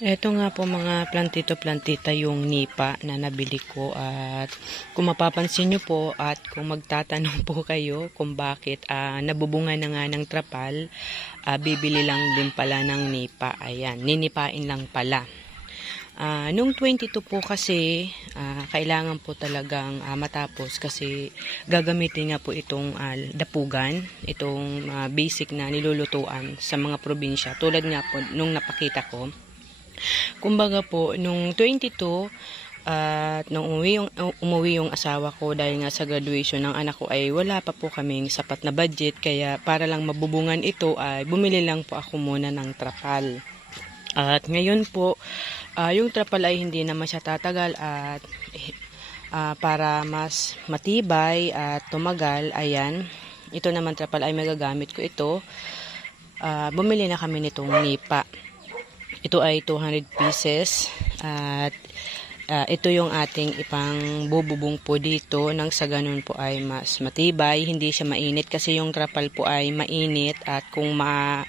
Ito nga po mga plantito-plantita yung nipa na nabili ko at kung mapapansin nyo po at kung magtatanong po kayo kung bakit ah, nabubunga na nga ng trapal, ah, bibili lang din pala ng nipa. Ayan, ninipain lang pala. Ah, nung 22 po kasi, ah, kailangan po talagang ah, matapos kasi gagamitin nga po itong ah, dapugan, itong ah, basic na nilulutuan sa mga probinsya. Tulad nga po nung napakita ko, Kumbaga po, nung 22, at nung umuwi yung, umuwi yung asawa ko dahil nga sa graduation ng anak ko ay wala pa po kaming sapat na budget kaya para lang mabubungan ito ay bumili lang po ako muna ng trapal. At ngayon po, ah, yung trapal ay hindi naman siya tatagal at ah, para mas matibay at tumagal, ayan, ito naman trapal ay magagamit ko ito. Ah, bumili na kami nitong nipa. Ito ay 200 pieces at ah, ito yung ating ipang bububong po dito nang sa ganun po ay mas matibay, hindi siya mainit kasi yung trapal po ay mainit at kung ma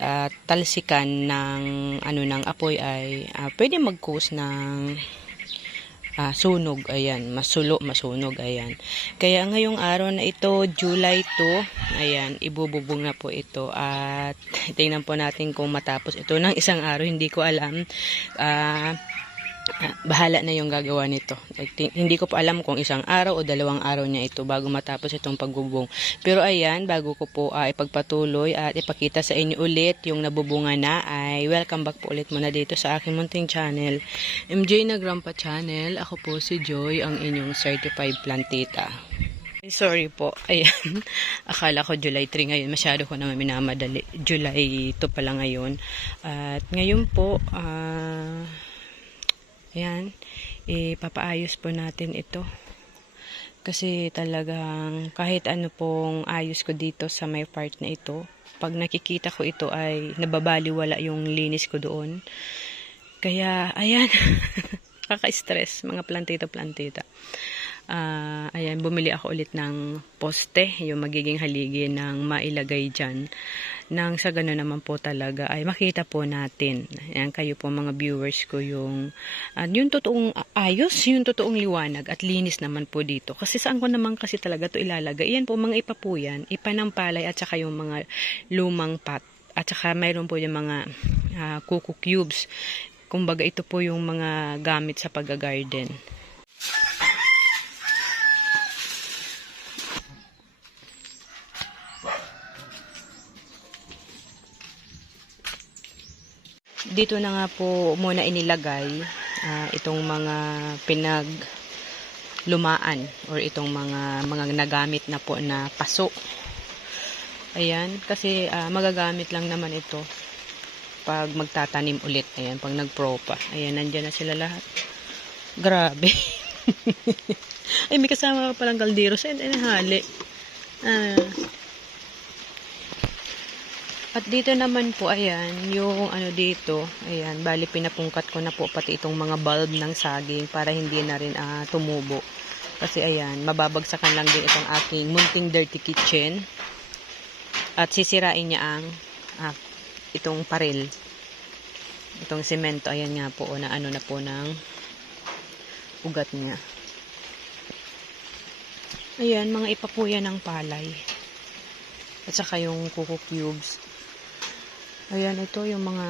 ah, talsikan ng ano ng apoy ay ah, pwede mag-cause ng ah, sunog ayan. Masulo masunog ayan. Kaya ngayong araw na ito July 2 ayan ibububong na po ito. At tingnan po natin kung matapos ito ng isang araw hindi ko alam. Ah, bahala na yung gagawa nito. Like, hindi ko pa alam kung isang araw o dalawang araw niya ito bago matapos itong pagbubong. Pero ayan, bago ko po ah, ipagpatuloy at ipakita sa inyo ulit yung nabubunga na ay welcome back po ulit muna dito sa aking munting channel. MJ na Grandpa Channel. Ako po si Joy, ang inyong certified plantita. Sorry po. Ayan. Akala ko July 3 ngayon. Masyado ko naman minamadali. July 2 pala ngayon. At ngayon po, ah... Ayan, ipapaayos po natin ito. Kasi talagang kahit ano pong ayos ko dito sa may part na ito, pag nakikita ko ito ay nababaliwala yung linis ko doon. Kaya, ayan, kaka-stress, mga plantita-plantita. Ah, ayan, bumili ako ulit ng poste, yung magiging haligi ng mailagay dyan. Nang sa gano'n naman po talaga ay makita po natin. Ayan, kayo po mga viewers ko yung, at yung totoong ayos, yung totoong liwanag at linis naman po dito. Kasi saan ko naman kasi talaga to ilalagay. Iyan po, mga ipa po yan, ipa ng palay at saka yung mga lumang pot. At saka mayroon po yung mga ah, kuko cubes. Kumbaga ito po yung mga gamit sa pag-garden. Dito na nga po muna inilagay ah, itong mga pinag lumaan or itong mga mga nagamit na po na paso. Ayan, kasi ah, magagamit lang naman ito pag magtatanim ulit. Ayan, pag nagpropa. Ayan, nandyan na sila lahat. Grabe. Ay, may kasama pa palang kaldero. Saan ay hali? Ah, at dito naman po, ayan, yung ano dito, ayan, bali pinapungkat ko na po pati itong mga bulb ng saging para hindi na rin ah, tumubo. Kasi ayan, mababagsakan lang din itong aking munting dirty kitchen. At sisirain niya ang ah, itong paril. Itong semento, ayan nga po, na ano na po ng ugat niya. Ayan, mga ipa po yan ng palay. At saka yung kuko cubes. Ayan, ito yung mga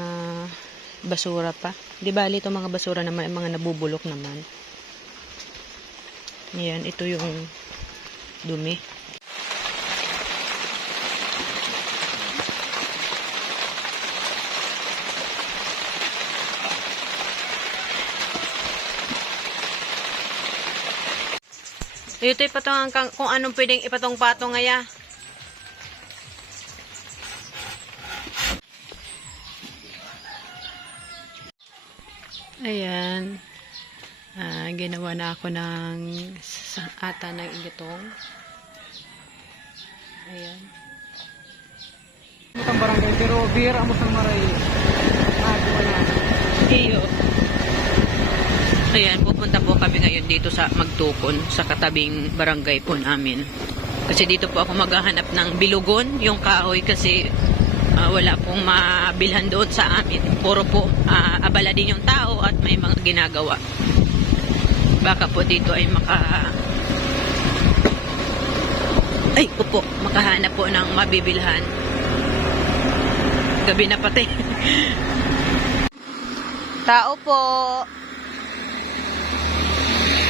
basura pa. Di bali ito mga basura naman, mga nabubulok naman. Ayan, ito yung dumi. Ito ipatong kung anong pwedeng ipatong-patong ngaya. Ayan. Ah, ginawa na ako ng ata ng igitong. Ayan. Itong barangay pero beer amo sang maray. Ah? Iyo. Ayan, pupunta po kami ngayon dito sa Magtukon, sa katabing barangay po namin. Kasi dito po ako maghahanap ng bilugon, yung kahoy kasi ah, wala pong mabilhan doon sa amin. Puro po ah, abala din yung tao at may mga ginagawa. Baka po dito ay maka ay, upo, makahanap po ng mabibilhan. Gabi na pati. Tao po.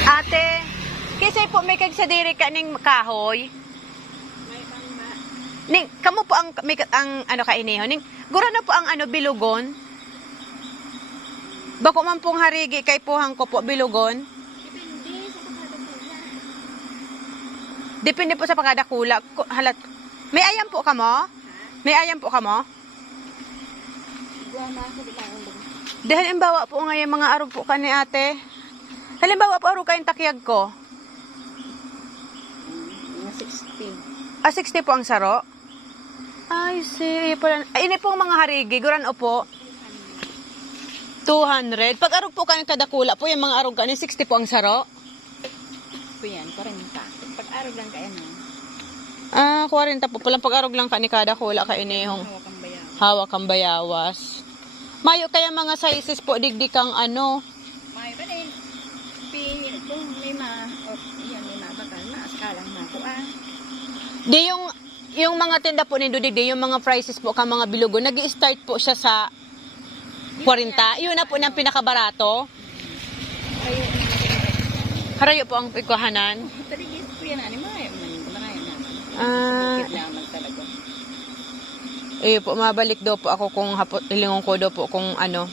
Ate, kasi po may kagsadiri ka ning kahoy. Ning, kamo po ang may, ang ano ka iniho ning gura na po ang ano bilugon. Bako man pong harigi kay puhang ko po bilugon. Depende po sa pagkadakula. Ku- Halat. May ayam po kamo? May ayam po kamo? Dahil imbawa po ngayon mga arog po kani ate. Halimbawa po arog kayong takyag ko. Mga 60. Ah, 60 po ang saro? Ay, see. Pala, ay, ini pong mga harigi. Guran opo. 200. Pag arog po kayong kadakula po, yung mga arog kani, 60 po ang saro. Po yan, 40. Pag araw lang kaya na, Ah, 40 po. Palang pag arog lang kani kada kula ka inihong. hawak ang. Hawak ang bayawas. Mayo kaya mga sizes po digdi kang ano. May ba din? Pi, kung may ma, o yan, may mabakal, maaskalang mako ah. Di yung yung mga tinda po ni Dudig, di yung mga prices po ka mga bilugo, nag start po siya sa 40. Yun na po ng pinakabarato. Harayo po ang pikuhanan. taligis po yan, ano, naman. Ah. Eh po, mabalik daw po ako kung hapo, ilingon ko daw po kung ano.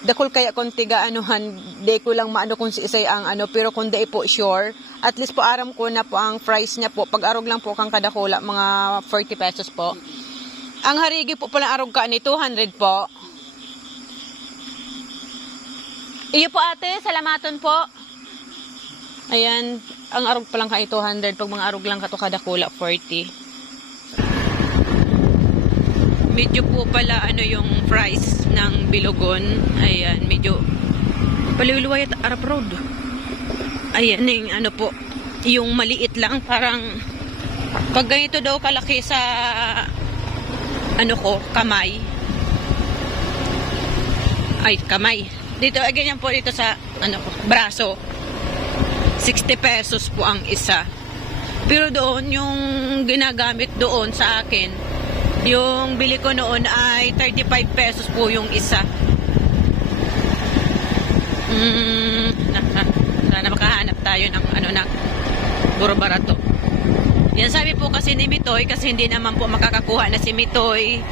Dakol kaya kung tiga anuhan, di ko lang maano kung si isay ang ano, pero kung di po sure, at least po aram ko na po ang price niya po. Pag arog lang po kang kadakula, mga 40 pesos po. Ang harigi po pala arog ka ni 200 po. Iyo po ate, salamaton po. Ayan, ang arog pa lang ka 200. Pag mga arog lang ka to kadakula, 40 medyo po pala ano yung price ng bilogon. Ayan, medyo paliwiliway at Arab Road. Ayan, yung ano po, yung maliit lang, parang pag ganito daw kalaki sa ano ko, kamay. Ay, kamay. Dito, ay ganyan po dito sa ano ko, braso. 60 pesos po ang isa. Pero doon, yung ginagamit doon sa akin, yung bili ko noon ay 35 pesos po yung isa. Mm, na, na, sana makahanap tayo ng ano na puro barato. Yan sabi po kasi ni Mitoy kasi hindi naman po makakakuha na si Mitoy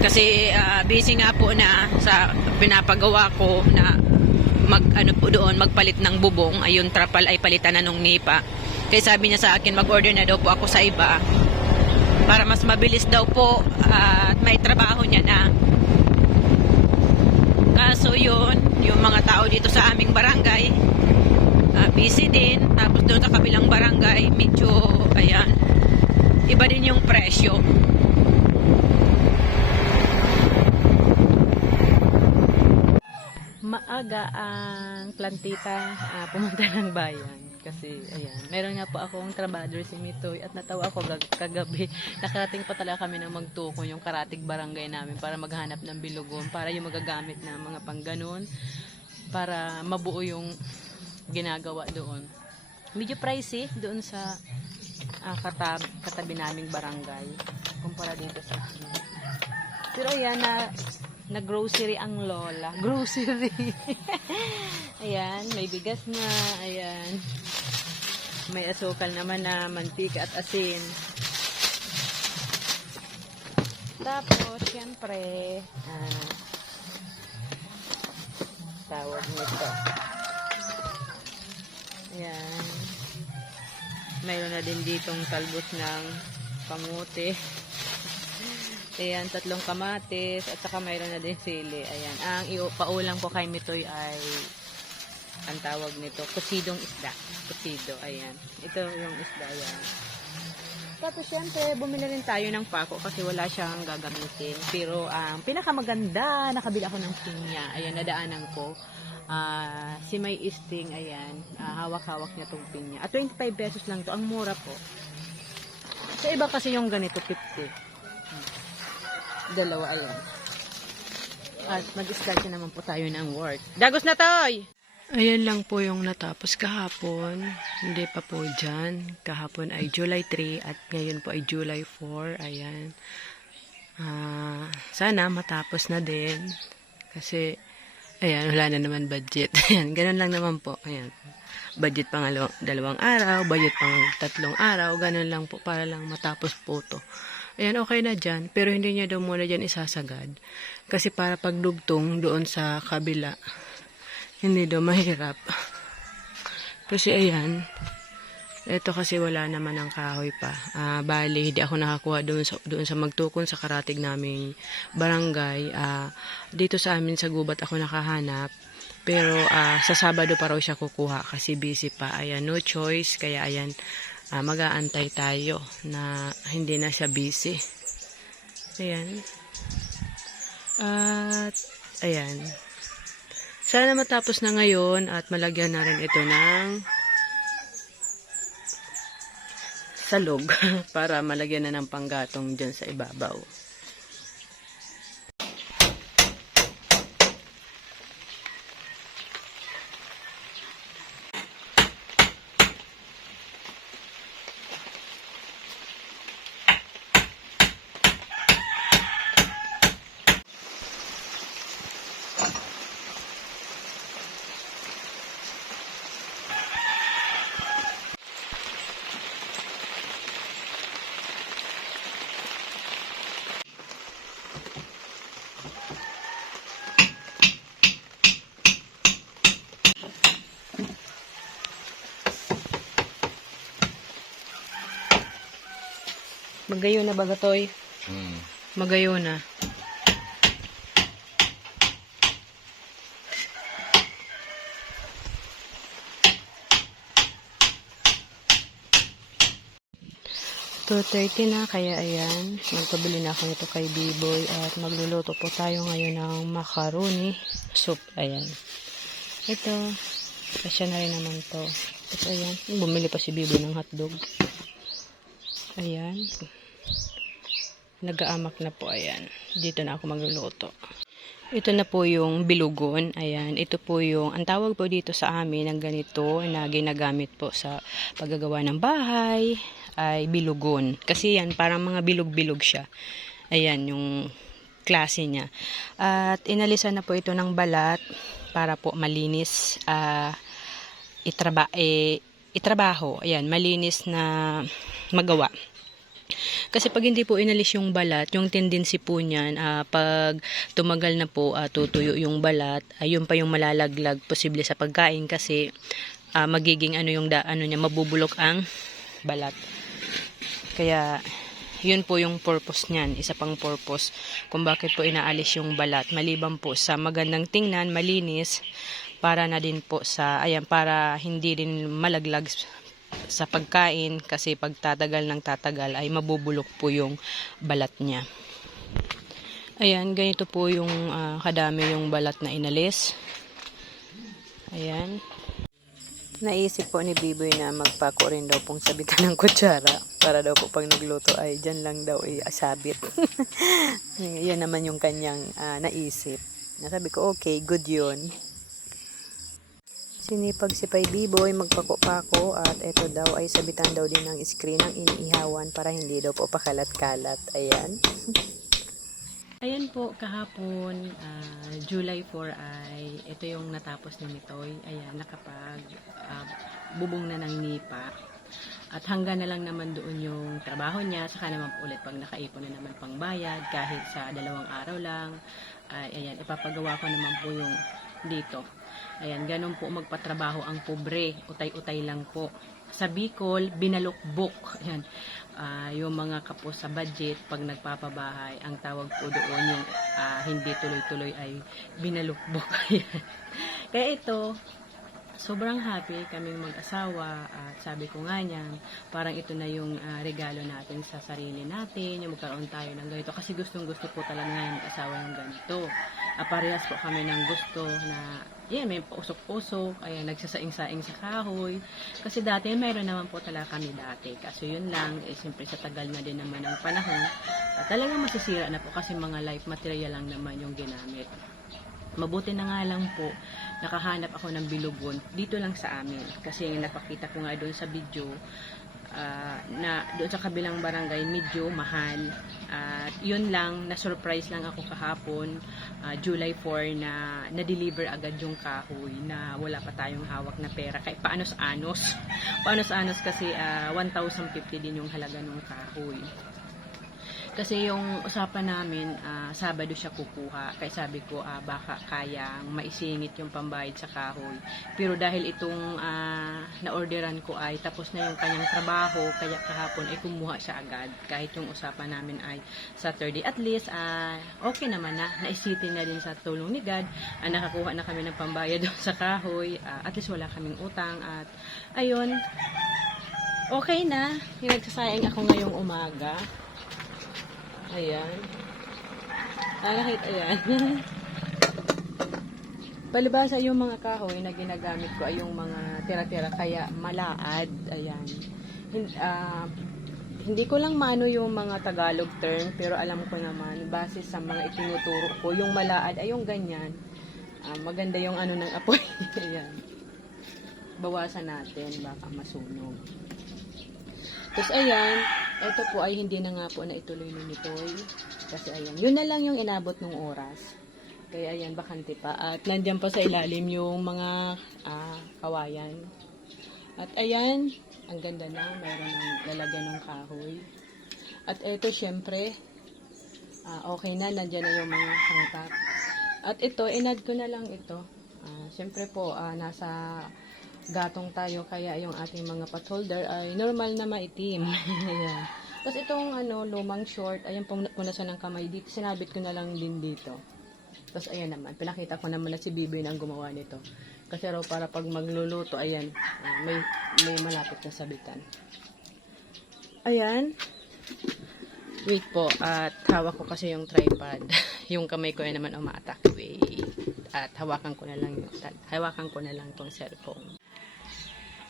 kasi ah, busy nga po na sa pinapagawa ko na mag ano po doon magpalit ng bubong ayun trapal ay palitan na nung nipa kaya sabi niya sa akin mag-order na daw po ako sa iba para mas mabilis daw po at may trabaho niya na. Kaso yun, yung mga tao dito sa aming barangay, ah, busy din. Tapos doon sa kabilang barangay, medyo, ayan, iba din yung presyo. Maaga ang plantita ah, pumunta ng bayan. Kasi, ayan, meron nga po akong trabador si Mitoy at natawa ako kagabi. Nakarating pa talaga kami ng magtuko yung karatig barangay namin para maghanap ng bilugon, para yung magagamit na mga pangganon, para mabuo yung ginagawa doon. Medyo pricey doon sa ah, katab katabi naming barangay kumpara dito sa amin. Pero ayan na nag-grocery ang lola. Grocery. ayan, may bigas na. Ayan. May asukal naman na mantika at asin. Tapos, syempre, ah, tawag nito. Ayan. Mayroon na din ditong talbos ng kamote. Ayan, tatlong kamatis at saka mayroon na din sili. Ayan, ang paulang ko kay Mitoy ay ang tawag nito, kusidong isda. Kusido, ayan. Ito yung isda, ayan. Tapos syempre, bumili rin tayo ng pako kasi wala siyang gagamitin. Pero ang pinakamaganda, nakabili ako ng pinya. Ayan, nadaanan ko. Ah, si May Isting, ayan, ah, hawak-hawak niya tong pinya. At 25 pesos lang to, ang mura po. Sa iba kasi yung ganito, 50. Dalawa, ayan. At mag-start na naman po tayo ng work. Dagos na toy! Ayan lang po yung natapos kahapon. Hindi pa po dyan. Kahapon ay July 3 at ngayon po ay July 4. Ayan. Ah, sana matapos na din. Kasi, ayan, wala na naman budget. Ayan, ganun lang naman po. Ayan. Budget pang dalawang araw, budget pang tatlong araw, ganun lang po para lang matapos po to. Ayan, okay na dyan. Pero hindi niya daw muna dyan isasagad. Kasi para pagdugtong doon sa kabila, hindi daw mahirap. Kasi ayan, ito kasi wala naman ang kahoy pa. Ah, bali, hindi ako nakakuha doon sa, doon sa magtukon sa karatig naming barangay. Ah, dito sa amin sa gubat ako nakahanap. Pero ah, sa Sabado pa raw siya kukuha kasi busy pa. Ayan, no choice. Kaya ayan, ah, mag-aantay tayo na hindi na siya busy. Ayan. At, ayan. Sana matapos na ngayon at malagyan na rin ito ng salog para malagyan na ng panggatong dyan sa ibabaw. Magayo na bagatoy. Hmm. Magayo na. Two thirty na, kaya ayan, magpabili na ako nito kay B-Boy at magluluto po tayo ngayon ng macaroni soup. Ayan. Ito, kasya na rin naman to. Tapos ayan, bumili pa si B-Boy ng hotdog. Ayan. Nag-aamak na po, ayan. Dito na ako magluluto. Ito na po yung bilugon. Ayan, ito po yung, ang tawag po dito sa amin ng ganito na ginagamit po sa paggagawa ng bahay ay bilugon. Kasi yan, parang mga bilog-bilog siya. Ayan, yung klase niya. At inalisan na po ito ng balat para po malinis ah itraba eh, itrabaho. Ayan, malinis na magawa. Kasi pag hindi po inalis yung balat, yung tendency po niyan, ah, pag tumagal na po, ah, tutuyo yung balat, ayun pa yung malalaglag posible sa pagkain kasi ah, magiging ano yung da, ano niya, mabubulok ang balat. Kaya yun po yung purpose niyan, isa pang purpose kung bakit po inaalis yung balat. Maliban po sa magandang tingnan, malinis, para na din po sa, ayan, para hindi din malaglag sa pagkain kasi pag tatagal ng tatagal ay mabubulok po yung balat niya. Ayan, ganito po yung ah, kadami yung balat na inalis. Ayan. Naisip po ni Biboy na magpako rin daw pong sabitan ng kutsara para daw po pag nagluto ay dyan lang daw i-asabit. Yan naman yung kanyang ah, naisip. Nasabi ko, okay, good yun. Sinipag si Pai Biboy magpako-pako at ito daw ay sabitan daw din ng screen ng iniihawan para hindi daw po pakalat-kalat. Ayan. Ayan po, kahapon, ah, July 4 ay ito yung natapos ni Mitoy. Ayan, nakapag ah, bubong na ng nipa. At hanggang na lang naman doon yung trabaho niya, saka naman ulit pag nakaipon na naman pang bayad, kahit sa dalawang araw lang. Ay, ayan, ipapagawa ko naman po yung dito. Ayan, ganun po magpatrabaho ang pobre. Utay-utay lang po. Sa Bicol, binalukbok. Ayan, ah, yung mga kapos sa budget, pag nagpapabahay, ang tawag po doon yung ah, hindi tuloy-tuloy ay binalukbok. Ayan. Kaya ito, sobrang happy kaming mag-asawa at sabi ko nga niyan, parang ito na yung ah, regalo natin sa sarili natin, yung magkaroon tayo ng ganito kasi gustong gusto po talaga nga mag-asawa ng ganito. Ah, parehas po kami ng gusto na yan, may usok-usok, ayan, nagsasaing-saing sa kahoy. Kasi dati, mayroon naman po talaga kami dati. Kaso yun lang, eh, siyempre sa tagal na din naman ng panahon, at talagang masisira na po kasi mga life material lang naman yung ginamit. Mabuti na nga lang po, nakahanap ako ng bilugon dito lang sa amin. Kasi napakita ko nga doon sa video, ah, na doon sa kabilang barangay medyo mahal. At yun lang, na-surprise lang ako kahapon, ah, July 4 na na-deliver agad yung kahoy na wala pa tayong hawak na pera. Kahit paanos-anos. Paanos-anos kasi ah, 1,050 din yung halaga ng kahoy. Kasi yung usapan namin, ah, Sabado siya kukuha. Kaya sabi ko, ah, baka kayang maisingit yung pambayad sa kahoy. Pero dahil itong ah, na-orderan ko ay tapos na yung kanyang trabaho, kaya kahapon ay kumuha siya agad. Kahit yung usapan namin ay Saturday. At least, ah, okay naman na. Naisitin na din sa tulong ni God. Ah, nakakuha na kami ng pambayad sa kahoy. Ah, at least wala kaming utang. At ayun, okay na. Yung nagsasayang ako ngayong umaga. Ayan. Ah, nakita, ayan. Palibasa yung mga kahoy na ginagamit ko ay yung mga tira-tira kaya malaad. Ayan. Hin- ah, hindi ko lang maano yung mga Tagalog term pero alam ko naman base sa mga itinuturo ko yung malaad ay yung ganyan. Ah, maganda yung ano ng apoy. ayan. Bawasan natin baka masunog. Tapos ayan, ito po ay hindi na nga po na ituloy ni Nitoy. Kasi ayan, yun na lang yung inabot ng oras. Kaya ayan, bakante pa. At nandyan pa sa ilalim yung mga ah, kawayan. At ayan, ang ganda na. Mayroon ng lalagyan ng kahoy. At ito, syempre, ah, okay na. Nandyan na yung mga hangtap. At ito, inad ko na lang ito. Ah, syempre po, ah, nasa gatong tayo kaya yung ating mga pot holder ay normal na maitim. Ayan. Tapos itong ano, lumang short, ayan pong punasan ng kamay dito, sinabit ko na lang din dito. Tapos ayan naman, pinakita ko naman na si Bibi na ang gumawa nito. Kasi raw para pag magluluto, ayan, ah, may, may malapit na sabitan. Ayan. Wait po, at hawak ko kasi yung tripod. yung kamay ko ay naman umatak. Wait. At hawakan ko na lang yung, hawakan ko na lang tong cellphone.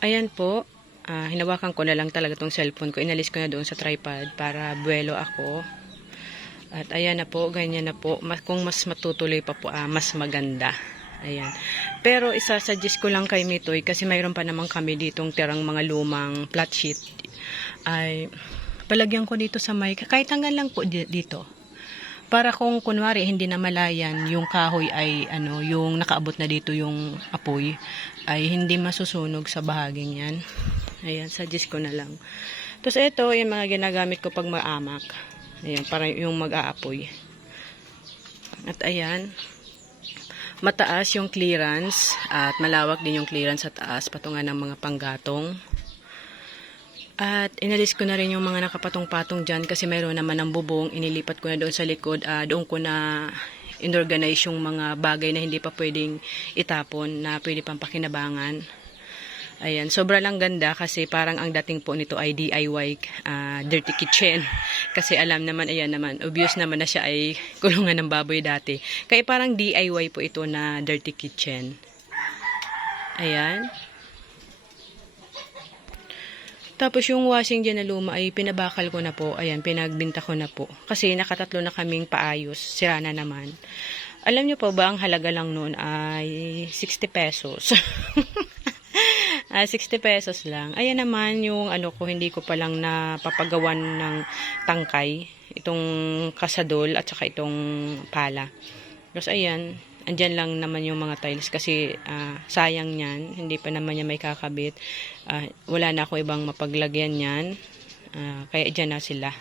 Ayan po, ah, hinawakan ko na lang talaga tong cellphone ko. Inalis ko na doon sa tripod para buwelo ako. At ayan na po, ganyan na po. Mas, kung mas matutuloy pa po, ah, mas maganda. Ayan. Pero isa-suggest ko lang kay Mitoy kasi mayroon pa naman kami ditong tirang mga lumang flat sheet. Ay, palagyan ko dito sa mic. Kahit hanggang lang po di- dito. Para kung kunwari hindi na malayan yung kahoy ay ano, yung nakaabot na dito yung apoy ay hindi masusunog sa bahaging yan. Ayan, suggest ko na lang. Tapos ito, yung mga ginagamit ko pag maamak. Ayan, para yung mag-aapoy. At ayan, mataas yung clearance at malawak din yung clearance sa taas patungan ng mga panggatong. At inalis ko na rin yung mga nakapatong-patong dyan kasi mayroon naman ng bubong. Inilipat ko na doon sa likod. Ah, doon ko na inorganize yung mga bagay na hindi pa pwedeng itapon na pwede pang pakinabangan. Ayan, sobra lang ganda kasi parang ang dating po nito ay DIY ah, dirty kitchen. Kasi alam naman, ayan naman, obvious naman na siya ay kulungan ng baboy dati. Kaya parang DIY po ito na dirty kitchen. Ayan. Tapos yung washing dyan na luma ay pinabakal ko na po. Ayan, pinagbinta ko na po. Kasi nakatatlo na kaming paayos. Sira na naman. Alam nyo po ba, ang halaga lang noon ay 60 pesos. Ah, 60 pesos lang. Ayan naman yung ano ko, hindi ko palang napapagawan ng tangkay. Itong kasadol at saka itong pala. Tapos ayan, andyan lang naman yung mga tiles kasi ah, sayang yan. Hindi pa naman niya may kakabit. Ah, wala na ako ibang mapaglagyan yan. Ah, kaya dyan na sila.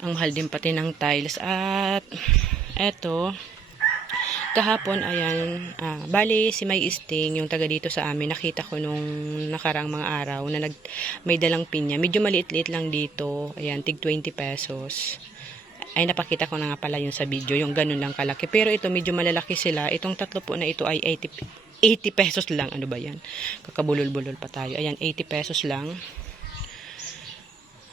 Ang mahal din pati ng tiles. At eto, kahapon, ayan, ah, bali si May Isting, yung taga dito sa amin, nakita ko nung nakarang mga araw na nag, may dalang pinya. Medyo maliit-liit lang dito. Ayan, tig 20 pesos. Ay, napakita ko na nga pala yun sa video, yung ganun lang kalaki. Pero ito, medyo malalaki sila. Itong tatlo po na ito ay 80, 80 pesos lang. Ano ba yan? Kakabulol-bulol pa tayo. Ayan, 80 pesos lang.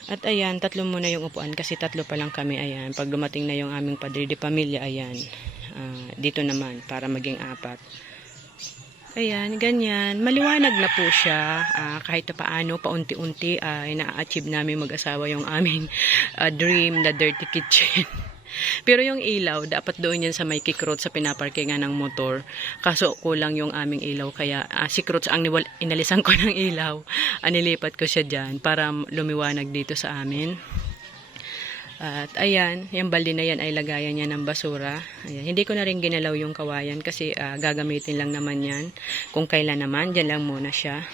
At ayan, tatlo muna yung upuan kasi tatlo pa lang kami. Ayan, pag dumating na yung aming padre de pamilya, ayan, ah, dito naman para maging apat. Ayan, ganyan. Maliwanag na po siya. Ah, kahit paano, paunti-unti ay na-achieve namin mag-asawa yung aming ah, dream na dirty kitchen. Pero yung ilaw, dapat doon yan sa may kikrot sa pinaparkingan ng motor. Kaso kulang yung aming ilaw. Kaya ah, si Krots ang niwal- inalisan ko ng ilaw. Ah, nilipat ko siya dyan para lumiwanag dito sa amin. At ayan, yung balde na yan ay lagayan niya ng basura. Ayan, hindi ko na rin ginalaw yung kawayan kasi ah, gagamitin lang naman yan. Kung kailan naman, dyan lang muna siya.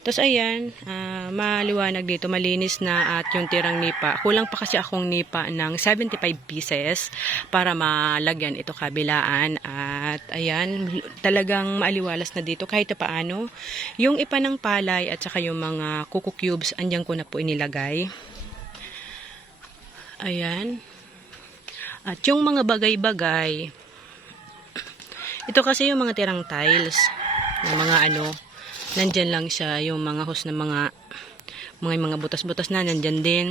Tapos ayan, ah, maliwanag dito, malinis na at yung tirang nipa. Kulang pa kasi akong nipa ng 75 pieces para malagyan ito kabilaan. At ayan, talagang maaliwalas na dito kahit paano. Yung ipa ng palay at saka yung mga kuko cubes, andyan ko na po inilagay. Ayan. At yung mga bagay-bagay, ito kasi yung mga tirang tiles, yung mga ano, nandyan lang siya, yung mga hose na mga, mga mga butas-butas na, nandyan din.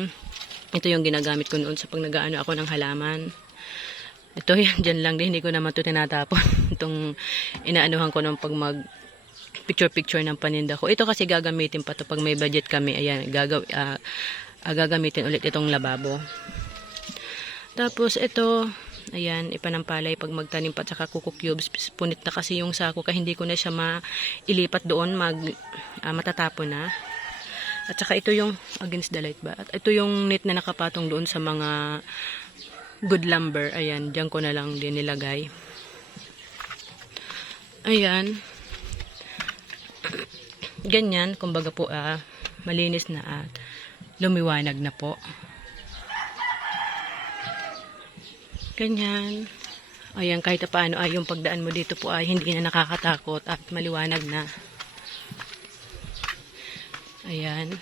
Ito yung ginagamit ko noon sa pag nagaano ako ng halaman. Ito yan, dyan lang din, hindi ko naman ito tinatapon. Itong inaanuhan ko nung pag mag picture-picture ng paninda ko. Ito kasi gagamitin pa to pag may budget kami. Ayan, gagaw, ah, ah, gagamitin ulit itong lababo. Tapos ito, ayan, ipanampalay pag magtanim pa tsaka kuko cubes. Punit na kasi yung sako kaya hindi ko na siya mailipat doon, mag, ah, matatapon na. At saka ito yung against the light ba? At ito yung net na nakapatong doon sa mga good lumber. Ayan, diyan ko na lang din nilagay. Ayan. Ganyan, kumbaga po, ah, malinis na at lumiwanag na po. Ganyan. Ayan, kahit paano ay yung pagdaan mo dito po ay hindi na nakakatakot at maliwanag na. Ayan.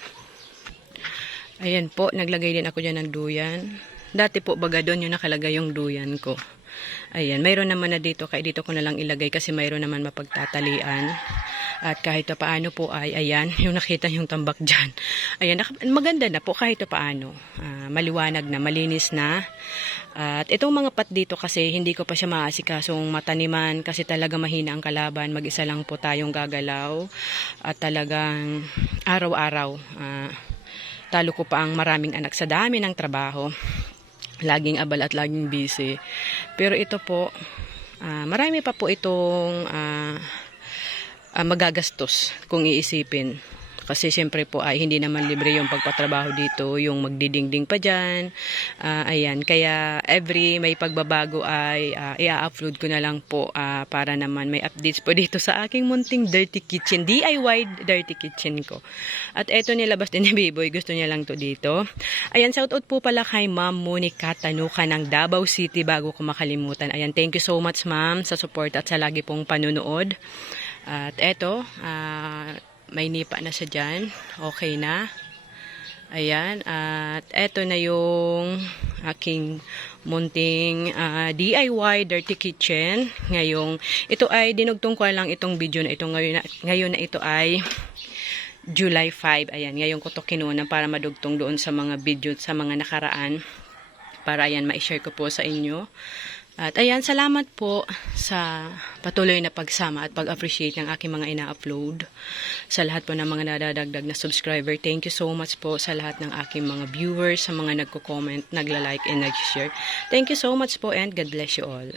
Ayan po, naglagay din ako dyan ng duyan. Dati po baga doon yung nakalagay yung duyan ko. Ayan, mayroon naman na dito, kaya dito ko na lang ilagay kasi mayroon naman mapagtatalian. At kahit pa paano po ay, ayan, yung nakita yung tambak dyan. Ayan, maganda na po kahit pa paano. Ah, maliwanag na, malinis na. At itong mga pat dito kasi hindi ko pa siya maasikasong mataniman kasi talaga mahina ang kalaban. Mag-isa lang po tayong gagalaw. At talagang araw-araw, ah, talo ko pa ang maraming anak sa dami ng trabaho. Laging abal at laging busy. Pero ito po, ah, marami pa po itong ah, ah, magagastos kung iisipin. Kasi siyempre po ay hindi naman libre yung pagpatrabaho dito, yung magdidingding pa dyan. Ah, ayan, kaya every may pagbabago ay ah, i-upload ko na lang po ah, para naman may updates po dito sa aking munting dirty kitchen, DIY dirty kitchen ko. At eto nilabas din ni Biboy, gusto niya lang to dito. Ayan, shoutout po pala kay Ma'am Monica Tanuka ng Davao City bago ko makalimutan. Ayan, thank you so much ma'am sa support at sa lagi pong panunood. At eto, ah, may nipa na siya dyan. Okay na. Ayan. At eto na yung aking munting ah, DIY dirty kitchen. Ngayong, ito ay dinugtong ko lang itong video na ito. Ngayon na, ngayon na ito ay July 5. Ayan, ngayon ko to kinuha para madugtong doon sa mga video sa mga nakaraan. Para ayan, ma-share ko po sa inyo. At ayan, salamat po sa patuloy na pagsama at pag-appreciate ng aking mga ina-upload. Sa lahat po ng mga nadadagdag na subscriber, thank you so much po sa lahat ng aking mga viewers, sa mga nagko-comment, nagla-like and nag-share. Thank you so much po and God bless you all.